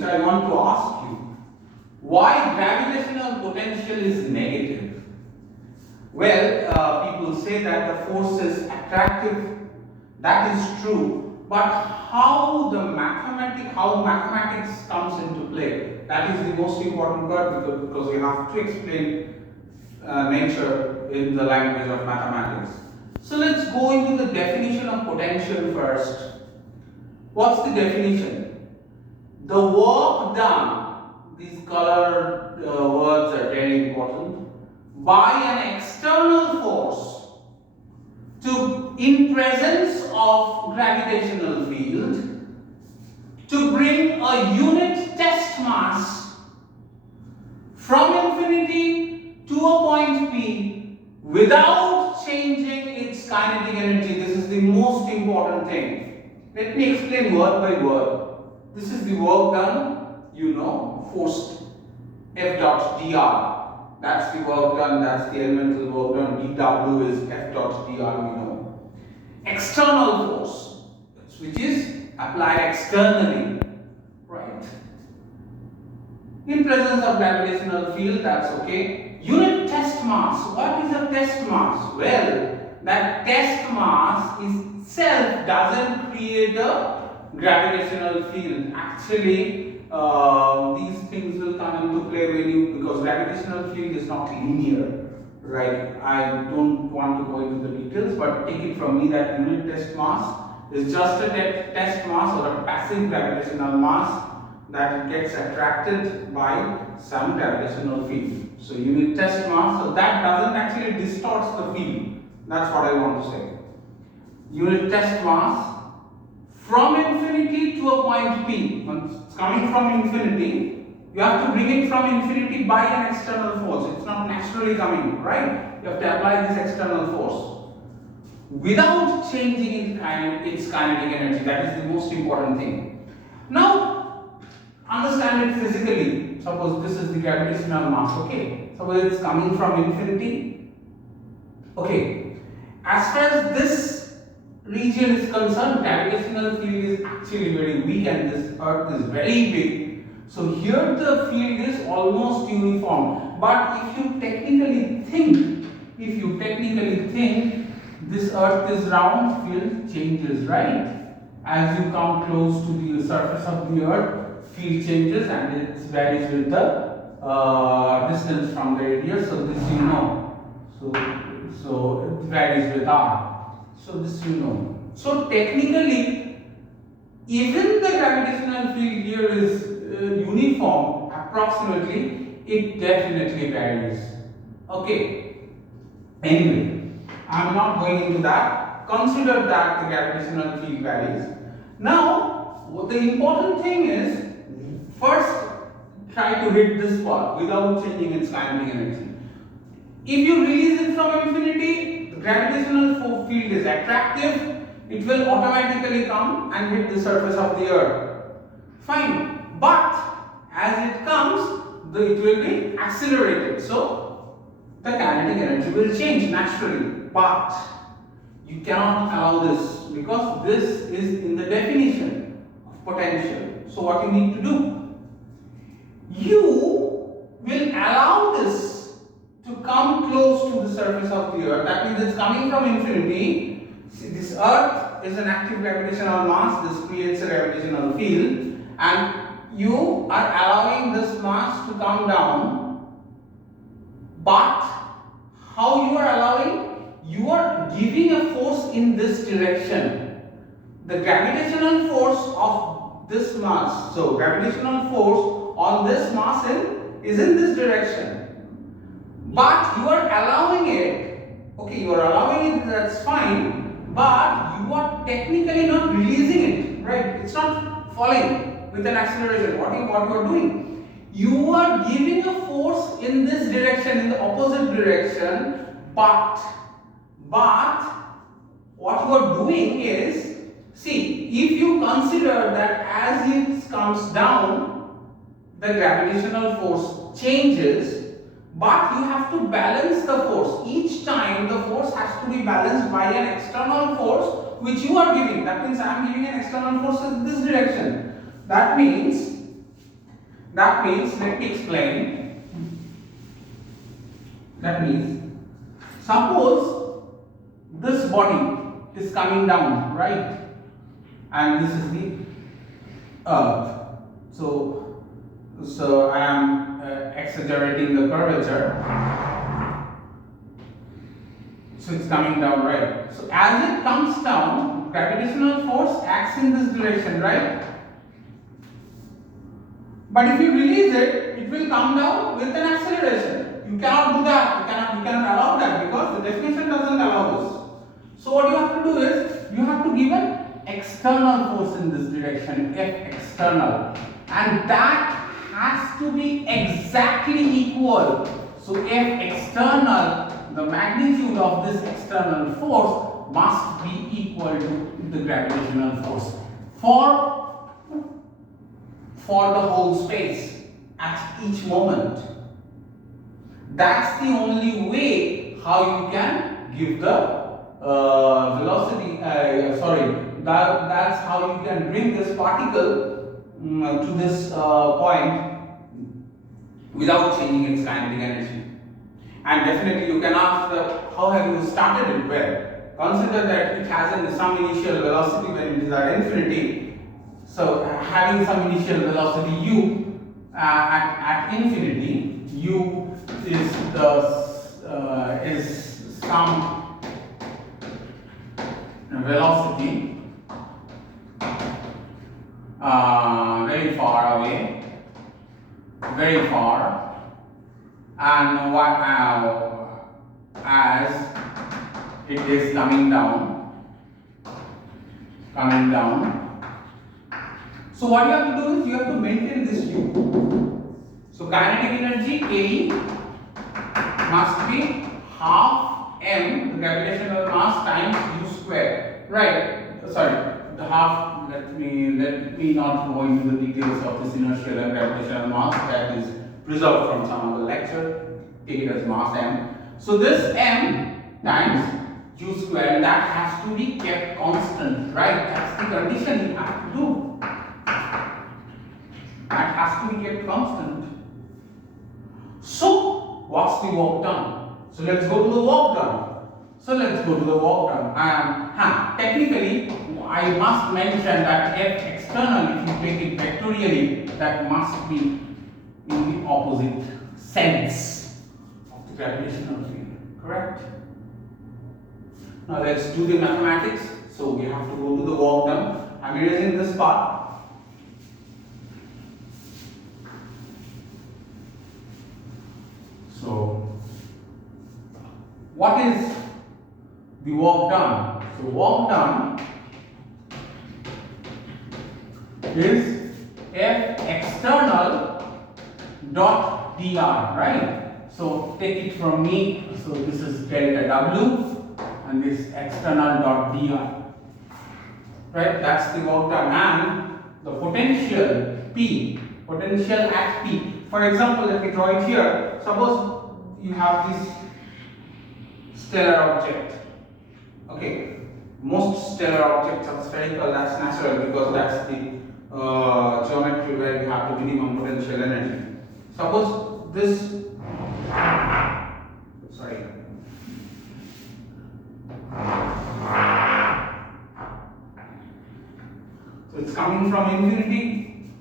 which I want to ask you. Why gravitational potential is negative? Well, people say that the force is attractive. That is true. But how mathematics comes into play, that is the most important part, because we have to explain nature in the language of mathematics. So let's go into the definition of potential first. What's the definition? The work done, these colored words are very important, by an external force in presence of gravitational field to bring a unit test mass from infinity to a point P without changing its kinetic energy. This is the most important thing. Let me explain word by word. This is the work done, force F dot dr. That's the work done, that's the elemental work done. dW is F dot dr, we know. External force, which is applied externally, right? In presence of gravitational field, that's okay. Unit test mass. What is a test mass? Well, that test mass itself doesn't create a gravitational field. Actually, these things will come into play because gravitational field is not linear, right? I don't want to go into the details, but take it from me that unit test mass is just a test mass or a passive gravitational mass that gets attracted by some gravitational field. So unit test mass, so that doesn't actually distort the field. That's what I want to say. Unit test mass from infinity to a point P. When it's coming from infinity, you have to bring it from infinity by an external force. It's not naturally coming, right? You have to apply this external force without changing its kinetic energy. That is the most important thing. Now, understand it physically. Suppose this is the gravitational mass, okay? Suppose it's coming from infinity. Okay, as far as this region is concerned, gravitational field is actually very weak and this earth is very big. So here the field is almost uniform. But if you technically think, this earth is round, field changes, right? As you come close to the surface of the earth, field changes and it varies with the distance from the radius. So this you know. So it varies with r. So this you know. So technically, even the gravitational field here is uniform approximately, it definitely varies. Okay. Anyway, I am not going into that. Consider that the gravitational field varies. Now, the important thing is, first try to hit this part without changing its kinetic energy. If you release it from infinity, the gravitational field is attractive, it will automatically come and hit the surface of the earth. Fine. But as it comes, it will be accelerated. So the kinetic energy will change naturally. But you cannot allow this because this is in the definition of potential. So what you need to do? You will allow this to come close to the surface of the earth. That means it's coming from infinity. See, this earth is an active gravitational mass. This creates a gravitational field, and you are allowing this mass to come down. But how you are allowing? You are giving a force in this direction. The gravitational force of this mass. So gravitational force on this mass is in this direction. But you are allowing it, okay, you are allowing it, that's fine, but you are technically not releasing it, right? It's not falling with an acceleration. What you are doing? You are giving a force in this direction, in the opposite direction, but what you are doing is, see, if you consider that as it comes down, the gravitational force changes, but you have to balance the force. Each time the force has to be balanced by an external force which you are giving. That means I am giving an external force in this direction. That means that means, let me explain. That means, suppose this body is coming down, right? And this is the earth. So I am exaggerating the curvature. So it's coming down, right? So as it comes down, gravitational force acts in this direction, right? But if you release it, it will come down with an acceleration. You cannot do that. You cannot allow that because the definition doesn't allow this. So what you have to do is you have to give an external force in this direction, F external, and that has to be exactly equal. So F external, the magnitude of this external force must be equal to the gravitational force for the whole space at each moment. That's the only way how you can give the velocity, that's how you can bring this particle to this point without changing its kinetic energy. And definitely you can ask, how have you started it? Well, consider that it has some initial velocity when it is at infinity. So having some initial velocity u at infinity, u is some velocity very far away, very far, and as it is coming down. So what you have to do is you have to maintain this u. So kinetic energy Ke must be half m, the gravitational mass, times u square. Right? Sorry, the half. Let me not go into the details of this inertial and gravitational mass. That is preserved from some other lecture. Take it as mass m. So this m times u square, that has to be kept constant, right? That's the condition you have to do. That has to be kept constant. So what's the work done? So let's go to the work done. Technically, I must mention that F external, if you take it vectorially, that must be in the opposite sense of the gravitational field, correct? Now let's do the mathematics. So we have to go to the work done. I'm erasing this part. So what is the work done? So work done is F external dot dr, right? So take it from me. So this is delta W and this external dot dr, right? That's the work done. And the potential P, potential at P. For example, let me draw it here. Suppose you have this stellar object. Okay, most stellar objects are spherical. That's natural because that's the geometry where you have the minimum potential energy. Suppose this, sorry, so it's coming from infinity.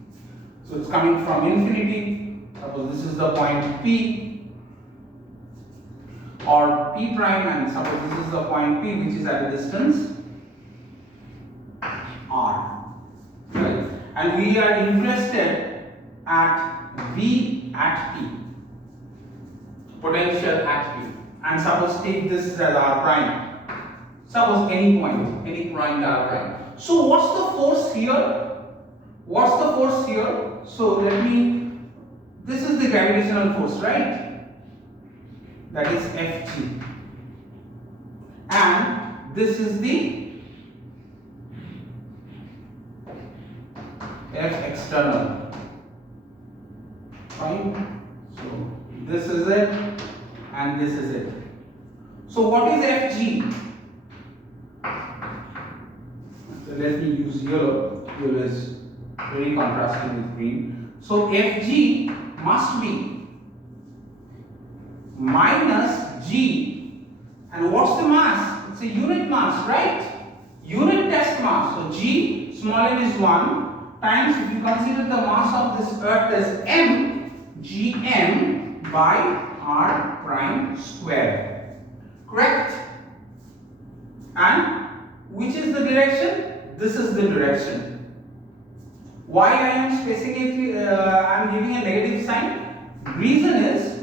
Suppose this is the point P or P prime, and suppose this is the point P which is at a distance R. Right? And we are interested at V at P, potential at P. And suppose take this as R prime. Suppose any point, any point R prime. So what's the force here? So this is the gravitational force, right? That is Fg. And this is the F external. Fine. So this is it and this is it. So what is Fg? So let me use yellow. Yellow is very contrasting with green. So Fg must be minus G, and what's the mass? It's a unit mass, right? Unit test mass. So G small n is 1 times, if you consider the mass of this earth as m, Gm by r prime square. Correct? And which is the direction? This is the direction. Why I am specifically I am giving a negative sign? Reason is,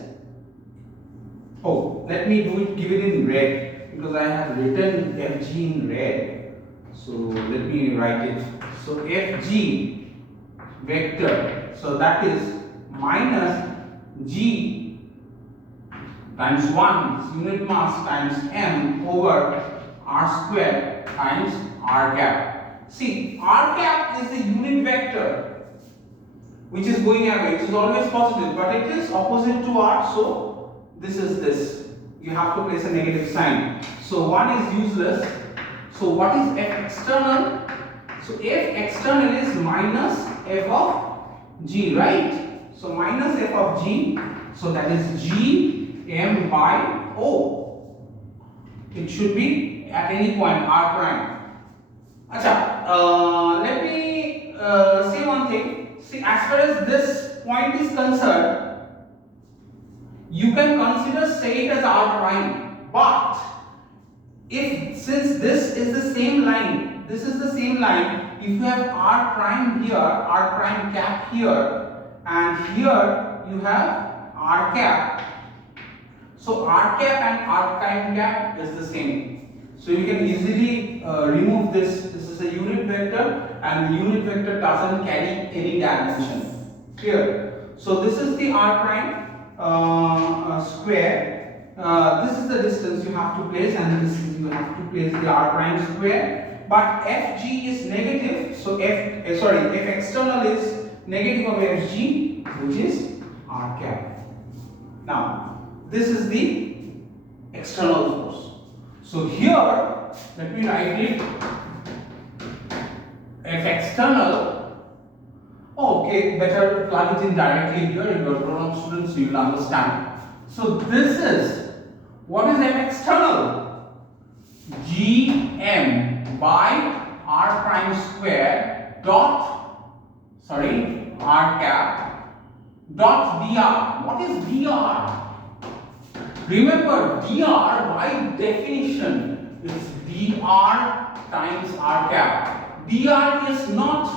let me give it in red, because I have written Fg in red. So let me write it. So Fg vector, so that is minus G times 1 is unit mass times m over r square times r cap. See, r cap is the unit vector which is going away. It is always positive, but it is opposite to r, so this is this. You have to place a negative sign. So 1 is useless. So what is F external? So F external is minus F of G, right? So minus F of G, so that is G m by O. It should be at any point r prime. Acha, let me say one thing. See, as far as this point is concerned, you can consider say it as r prime, but since this is the same line, this is the same line, if you have r prime here, r prime cap here, and here you have r cap, so r cap and r prime cap is the same. So you can easily remove this. This is a unit vector, and the unit vector doesn't carry any dimension. Clear? So this is the r prime square. This is the distance you have to place, and this is you have to place the r prime square. But Fg is negative, so F external is negative of Fg, which is r cap. Now this is the external force. So here, let me write it. F external. Okay, better plug it in directly here. You are grown-up students, so you will understand. So this is, what is F external? Gm by r prime square dot, r cap dot dr. What is dr? Remember, dr by definition is dr times r cap. Dr is not,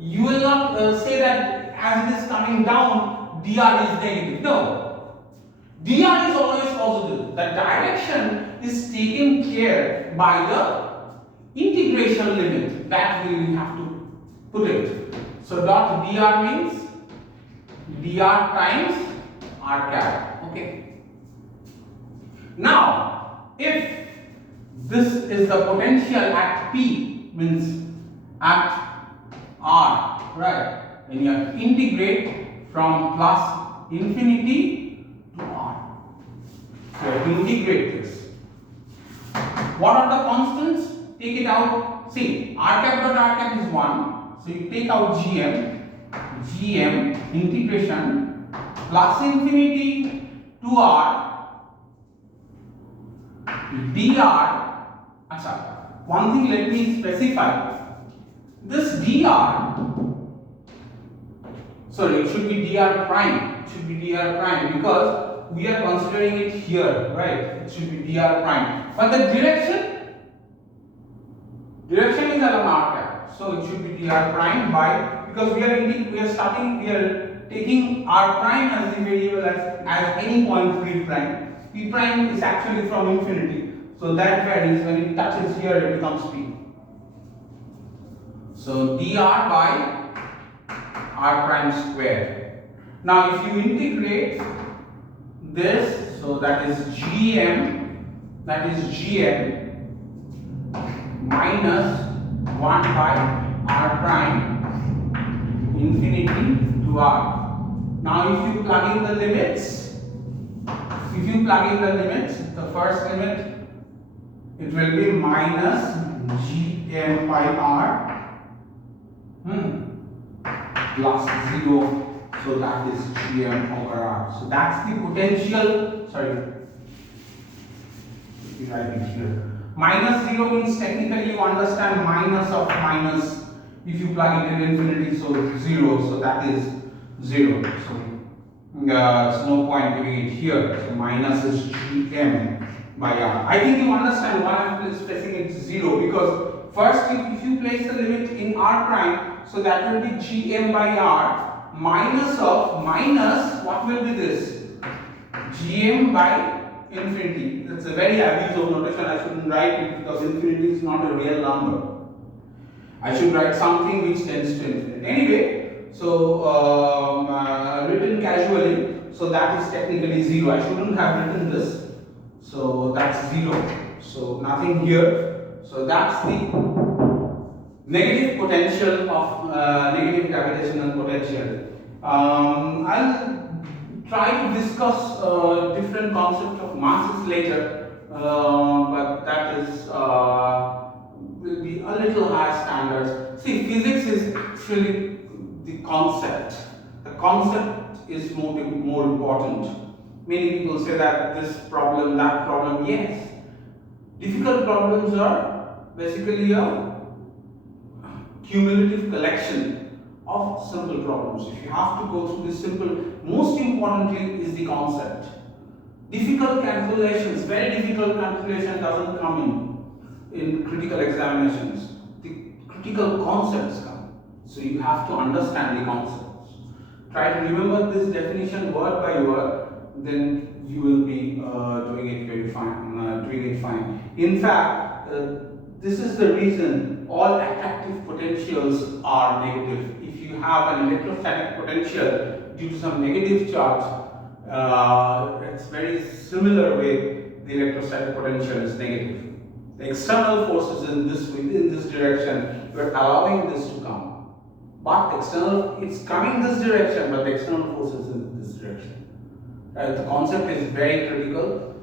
you will not say that as it is coming down, dr is negative. No. dr is always positive. The direction is taken care by the integration limit. That we will have to put it. So dot dr means dr times r cap. Okay. Now, if this is the potential at P, means at R, right? Then you have to integrate from plus infinity to R. So you have to integrate this. What are the constants? Take it out. See, r cap dot r cap is 1. So you take out Gm integration plus infinity to R dr. One thing let me specify. This dr, it should be dr prime. It should be dr prime because we are considering it here, right? It should be dr prime. But the direction is along r cap. So it should be dr prime by, because we are taking r prime as the variable as any point p prime. P prime is actually from infinity. So that varies. When it touches here, it becomes P. So dr by r prime square. Now if you integrate this, so that is Gm minus 1 by r prime infinity to r. Now if you plug in the limits, the first limit, it will be minus Gm by r plus 0, so that is Gm over R. So that's the potential, sorry, let me write it here. Minus 0 means technically you understand minus of minus, if you plug it in infinity, so 0, so that is 0. So there's no point giving it here. So minus is Gm by R. I think you understand why I'm specifying it 0, because first if you place the limit in R prime, so that will be Gm by R minus of minus, what will be this? Gm by infinity. That's a very abuse of notation. I shouldn't write it because infinity is not a real number. I should write something which tends to infinity. Anyway, so written casually, so that is technically 0. I shouldn't have written this. So that's 0. So nothing here. So that's the negative potential of negative gravitational potential. I'll try to discuss different concepts of masses later, but that is will be a little higher standards. See, physics is actually the concept. The concept is more important. Many people say that this problem, that problem. Yes, difficult problems are basically a cumulative collection of simple problems. If you have to go through this simple, most importantly is the concept. Difficult calculations, very difficult calculation doesn't come in critical examinations. The critical concepts come. So you have to understand the concepts. Try to remember this definition word by word, then you will be doing it very fine. In fact, this is the reason all attractive potentials are negative. If you have an electrostatic potential due to some negative charge, it's very similar way the electrostatic potential is negative. The external forces in this direction, you are allowing this to come. But it's coming this direction, but the external forces in this direction. The concept is very critical.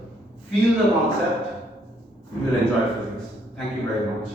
Feel the concept, you will enjoy physics. Thank you very much.